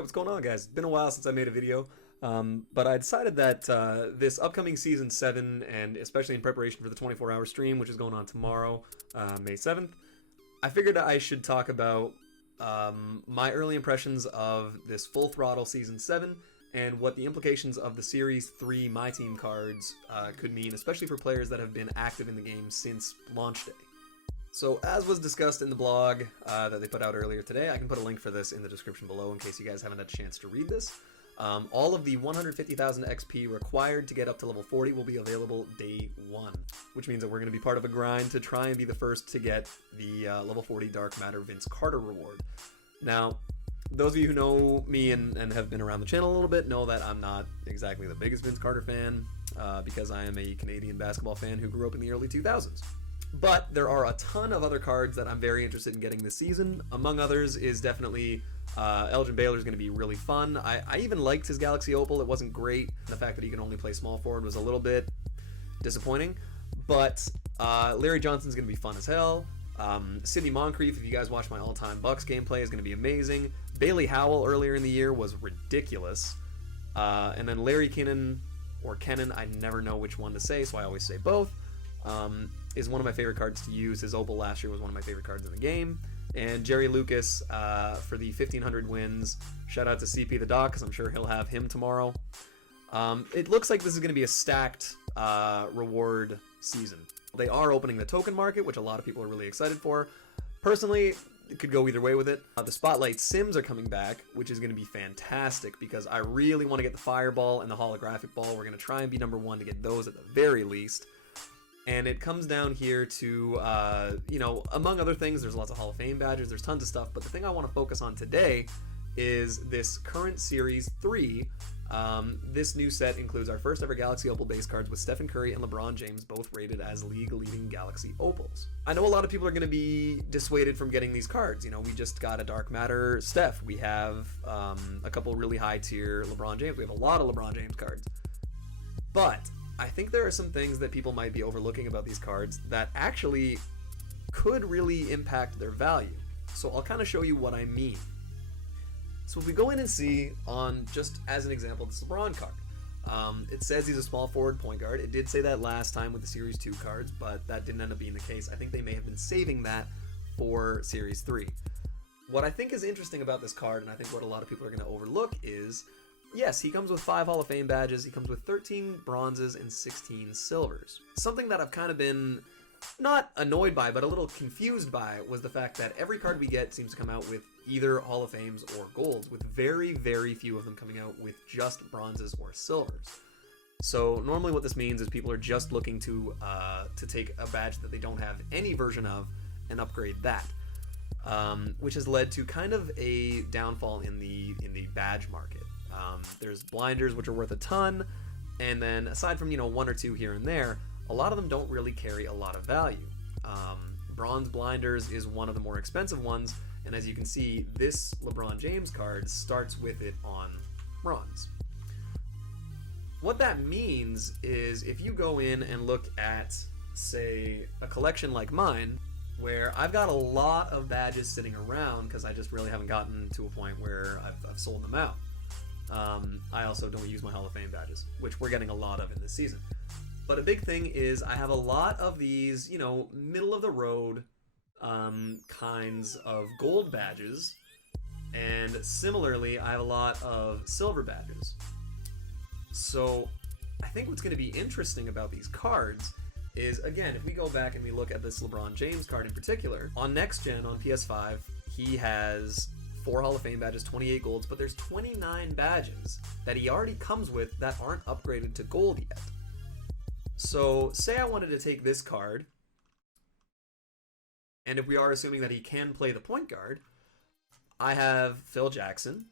Alright, what's going on, guys? It's been a while since I made a video, but I decided that this upcoming Season 7, and especially in preparation for the 24-hour stream, which is going on tomorrow, May 7th, I figured I should talk about my early impressions of this Full Throttle Season 7, and what the implications of the Series 3 MyTEAM cards could mean, especially for players that have been active in the game since launch day. So, as was discussed in the blog that they put out earlier today, I can put a link for this in the description below in case you guys haven't had a chance to read this. All of the 150,000 XP required to get up to level 40 will be available day 1, which means that we're going to be part of a grind to try and be the first to get the level 40 Dark Matter Vince Carter reward. Now, those of you who know me and have been around the channel a little bit know that I'm not exactly the biggest Vince Carter fan, because I am a Canadian basketball fan who grew up in the early 2000s. But there are a ton of other cards that I'm very interested in getting this season. Among others is definitely Elgin Baylor is going to be really fun. I even liked his Galaxy Opal. It wasn't great. The fact that he can only play small forward was a little bit disappointing. But Larry Johnson's going to be fun as hell. Sidney Moncrief, if you guys watch my all-time Bucks gameplay, is going to be amazing. Bailey Howell earlier in the year was ridiculous. And then Larry Kinnan, or Kennan, I never know which one to say, so I always say both. Is one of my favorite cards to use. His Opal last year was one of my favorite cards in the game. And Jerry Lucas for the 1500 wins. Shout out to CP the Doc, because I'm sure he'll have him tomorrow. It looks like this is going to be a stacked reward season. They are opening the token market, which a lot of people are really excited for. Personally, it could go either way with it. The Spotlight Sims are coming back, which is going to be fantastic because I really want to get the Fireball and the Holographic Ball. We're going to try and be #1 to get those at the very least. And it comes down here to, you know, among other things, there's lots of Hall of Fame badges, there's tons of stuff, but the thing I want to focus on today is this current Series 3. This new set includes our first ever Galaxy Opal base cards with Stephen Curry and LeBron James both rated as league-leading Galaxy Opals. I know a lot of people are going to be dissuaded from getting these cards. You know, we just got a Dark Matter Steph. We have a couple really high-tier LeBron James. We have a lot of LeBron James cards. But I think there are some things that people might be overlooking about these cards that actually could really impact their value. So I'll kind of show you what I mean. So if we go in and see on, just as an example, this LeBron card. It says he's a small forward point guard. It did say that last time with the Series 2 cards, but that didn't end up being the case. I think they may have been saving that for Series 3. What I think is interesting about this card, and I think what a lot of people are going to overlook, is yes, he comes with 5 Hall of Fame badges, he comes with 13 bronzes and 16 silvers. Something that I've kind of been not annoyed by, but a little confused by, was the fact that every card we get seems to come out with either Hall of Fames or golds, with very, very few of them coming out with just bronzes or silvers. So normally what this means is people are just looking to take a badge that they don't have any version of and upgrade that. Which has led to kind of a downfall in the badge market. There's blinders, which are worth a ton, and then aside from, you know, 1 or 2 here and there, a lot of them don't really carry a lot of value. Bronze blinders is one of the more expensive ones, and as you can see, this LeBron James card starts with it on bronze. What that means is if you go in and look at, say, a collection like mine, where I've got a lot of badges sitting around because I just really haven't gotten to a point where I've sold them out. I also don't use my Hall of Fame badges, which we're getting a lot of in this season. But a big thing is I have a lot of these, you know, middle-of-the-road kinds of gold badges, and similarly, I have a lot of silver badges. So I think what's going to be interesting about these cards is, again, if we go back and we look at this LeBron James card in particular, on Next Gen, on PS5, he has 4 Hall of Fame badges, 28 golds, but there's 29 badges that he already comes with that aren't upgraded to gold yet. So say I wanted to take this card, and if we are assuming that he can play the point guard, I have Phil Jackson,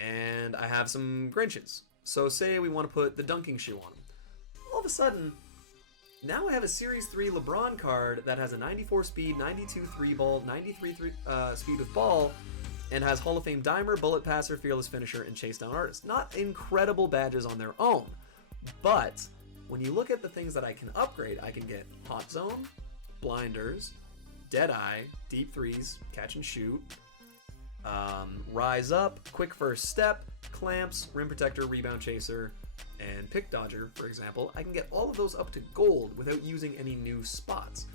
and I have some Grinches. So say we want to put the dunking shoe on him. All of a sudden, now I have a Series 3 LeBron card that has a 94 speed, 92 3-ball, 93 speed with ball, and has Hall of Fame Dimer, Bullet Passer, Fearless Finisher, and Chase Down Artist. Not incredible badges on their own, but when you look at the things that I can upgrade, I can get Hot Zone, Blinders, Deadeye, Deep Freeze, Catch and Shoot, Rise Up, Quick First Step, Clamps, Rim Protector, Rebound Chaser, and Pick Dodger, for example, I can get all of those up to gold without using any new spots.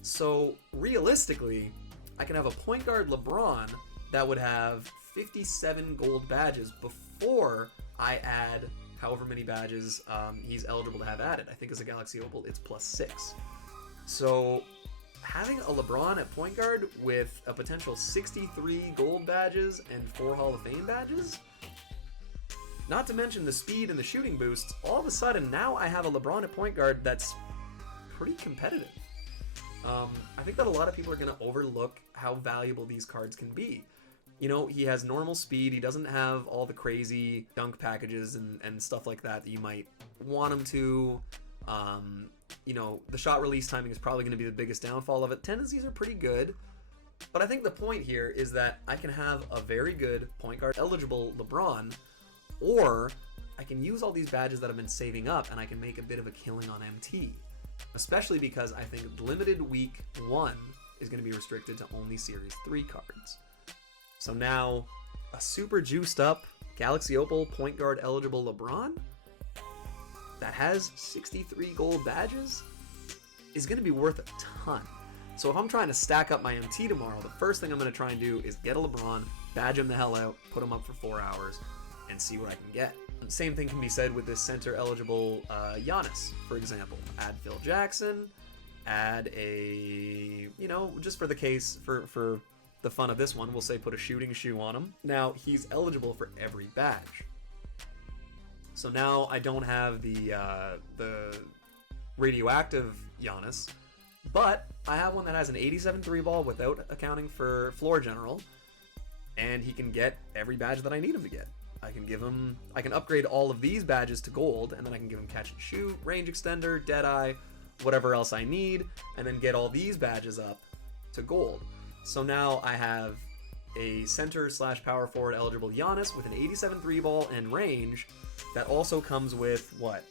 So realistically, I can have a point guard LeBron that would have 57 gold badges before I add however many badges he's eligible to have added. I think as a Galaxy Opal, it's +6. So having a LeBron at point guard with a potential 63 gold badges and 4 Hall of Fame badges, not to mention the speed and the shooting boosts, all of a sudden now I have a LeBron at point guard that's pretty competitive. I think that a lot of people are going to overlook how valuable these cards can be. You know, he has normal speed, he doesn't have all the crazy dunk packages and stuff like that you might want him to. You know, the shot release timing is probably going to be the biggest downfall of it. Tendencies are pretty good, but I think the point here is that I can have a very good point guard eligible LeBron, or I can use all these badges that I've been saving up and I can make a bit of a killing on MT. Especially because I think limited week 1 is going to be restricted to only Series 3 cards. So now, a super juiced up Galaxy Opal point guard eligible LeBron that has 63 gold badges is going to be worth a ton. So if I'm trying to stack up my MT tomorrow, the first thing I'm going to try and do is get a LeBron, badge him the hell out, put him up for 4 hours, and see what I can get. Same thing can be said with this center eligible Giannis, for example. Add Phil Jackson, add a, you know, just for the case, for the fun of this one, we'll say put a shooting shoe on him. Now he's eligible for every badge. So now I don't have the radioactive Giannis, but I have one that has an 87 3-ball without accounting for floor general, and he can get every badge that I need him to get. I can upgrade all of these badges to gold, and then I can give him catch and shoot, range extender, deadeye, whatever else I need, and then get all these badges up to gold. So now I have a center / power forward eligible Giannis with an 87 3-ball and range that also comes with, what,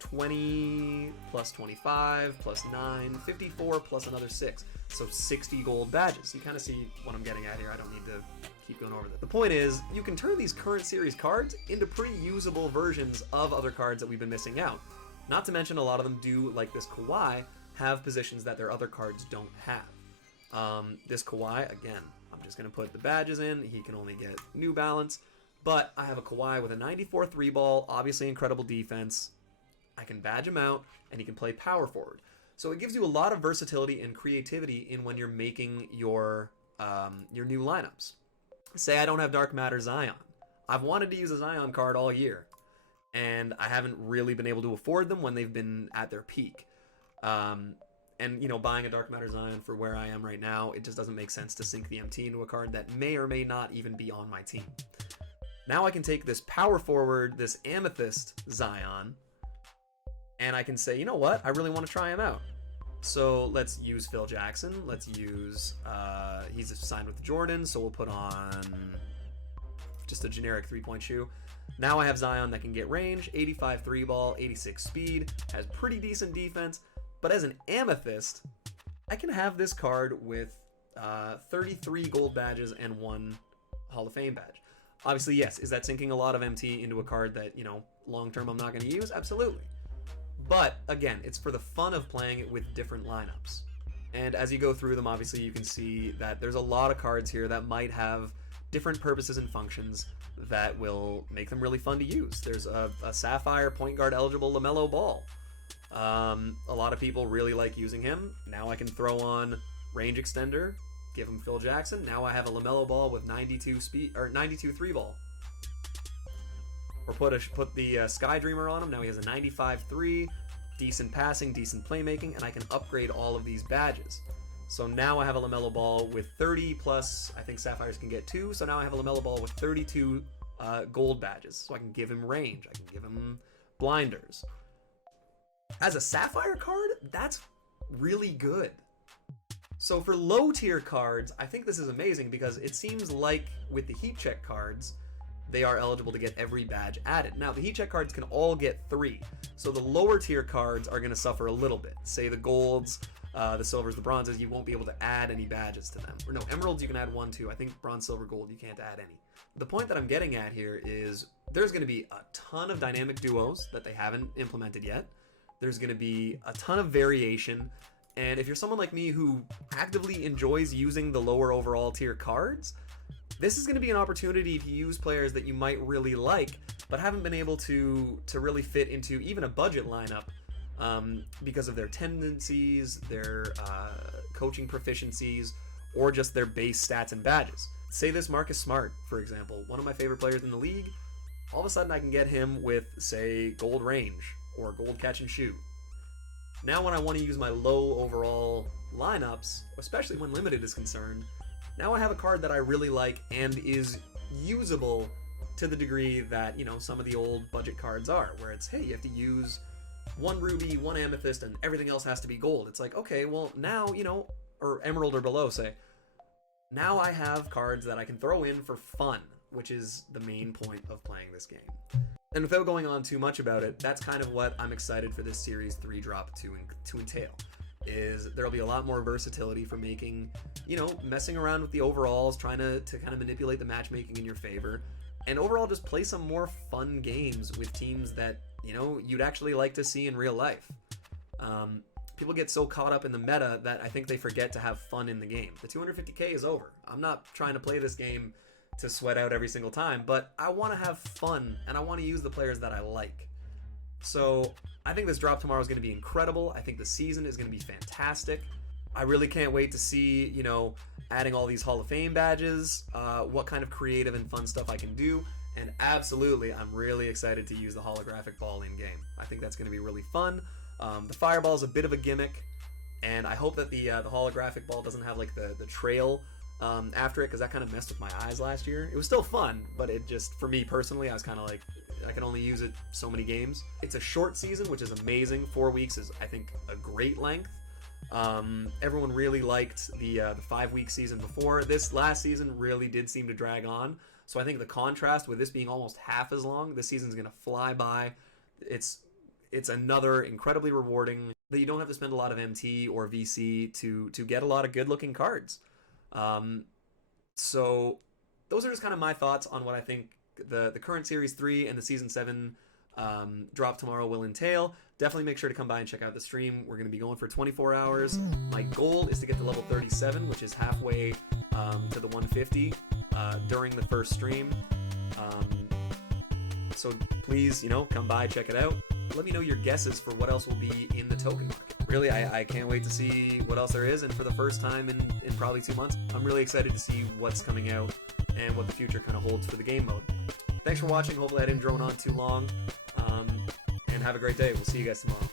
20 plus 25 plus 9, 54 plus another 6. So 60 gold badges. You kind of see what I'm getting at here. I don't need to keep going over that. The point is, you can turn these current series cards into pretty usable versions of other cards that we've been missing out. Not to mention, a lot of them do, like this Kawhi, have positions that their other cards don't have. This Kawhi, again, I'm just going to put the badges in. He can only get New Balance. But I have a Kawhi with a 94 3-ball, obviously incredible defense. I can badge him out, and he can play power forward. So it gives you a lot of versatility and creativity in when you're making your new lineups. Say I don't have Dark Matter Zion. I've wanted to use a Zion card all year, and I haven't really been able to afford them when they've been at their peak. And, you know, buying a Dark Matter Zion for where I am right now, it just doesn't make sense to sink the MT into a card that may or may not even be on my team. Now I can take this power forward, this Amethyst Zion, and I can say, you know what, I really want to try him out. So let's use Phil Jackson. Let's use, he's signed with Jordan, so we'll put on just a generic 3-point shoe. Now I have Zion that can get range, 85 3-ball, 86 speed, has pretty decent defense, but as an Amethyst, I can have this card with 33 gold badges and 1 Hall of Fame badge. Obviously, yes, is that sinking a lot of MT into a card that, you know, long-term I'm not going to use? Absolutely. But, again, it's for the fun of playing it with different lineups. And as you go through them, obviously, you can see that there's a lot of cards here that might have different purposes and functions that will make them really fun to use. There's a Sapphire point guard eligible LaMelo Ball. A lot of people really like using him. Now I can throw on range extender, give him Phil Jackson. Now I have a LaMelo Ball with 92 speed or 92 3-ball. Or put the Sky Dreamer on him. Now he has a 95-3, decent passing, decent playmaking, and I can upgrade all of these badges. So now I have a LaMelo Ball with 30 plus, I think Sapphires can get 2, so now I have a LaMelo Ball with 32 gold badges. So I can give him range, I can give him blinders. As a Sapphire card, that's really good. So for low tier cards, I think this is amazing because it seems like with the heat check cards, they are eligible to get every badge added. Now, the heat check cards can all get 3, so the lower tier cards are going to suffer a little bit. Say the golds, the silvers, the bronzes, you won't be able to add any badges to them. Or no, emeralds you can add 1, 2. I think bronze, silver, gold you can't add any. The point that I'm getting at here is there's going to be a ton of dynamic duos that they haven't implemented yet. There's going to be a ton of variation, and if you're someone like me who actively enjoys using the lower overall tier cards, this is going to be an opportunity to use players that you might really like, but haven't been able to really fit into even a budget lineup because of their tendencies, their coaching proficiencies, or just their base stats and badges. Say this Marcus Smart, for example, one of my favorite players in the league. All of a sudden I can get him with, say, gold range or gold catch and shoot. Now when I want to use my low overall lineups, especially when limited is concerned, now I have a card that I really like and is usable to the degree that, you know, some of the old budget cards are, where it's, hey, you have to use 1 ruby, 1 amethyst, and everything else has to be gold. It's like, okay, well now, you know, or emerald or below, say, now I have cards that I can throw in for fun, which is the main point of playing this game. And without going on too much about it, that's kind of what I'm excited for this Series 3 drop to entail, is there'll be a lot more versatility for making, you know, messing around with the overalls, trying to kind of manipulate the matchmaking in your favor, and overall just play some more fun games with teams that, you know, you'd actually like to see in real life. People get so caught up in the meta that I think they forget to have fun in the game. The 250k is over. I'm not trying to play this game to sweat out every single time, but I want to have fun and I want to use the players that I like. So I think this drop tomorrow is going to be incredible. I think the season is going to be fantastic. I really can't wait to see, you know, adding all these Hall of Fame badges, what kind of creative and fun stuff I can do, and absolutely I'm really excited to use the holographic ball in game. I think that's going to be really fun. The fireball is a bit of a gimmick, and I hope that the holographic ball doesn't have like the trail after it, because that kind of messed with my eyes last year. It was still fun, but it just, for me personally, I was kind of like, I can only use it so many games. It's a short season, which is amazing. 4 weeks is, I think, a great length. Everyone really liked the 5-week season before. This last season really did seem to drag on, so I think the contrast with this being almost half as long, this season's gonna fly by. It's another incredibly rewarding that you don't have to spend a lot of MT or VC to get a lot of good looking cards. So those are just kind of my thoughts on what I think the current Series 3 and the Season 7 drop tomorrow will entail. Definitely make sure to come by and check out the stream. We're going to be going for 24 hours. My goal is to get to level 37, which is halfway to the 150 during the first stream. So please, you know, come by, check it out. Let me know your guesses for what else will be in the token market. Really, I can't wait to see what else there is, and for the first time in probably 2 months, I'm really excited to see what's coming out and what the future kind of holds for the game mode. Thanks for watching. Hopefully I didn't drone on too long, and have a great day. We'll see you guys tomorrow.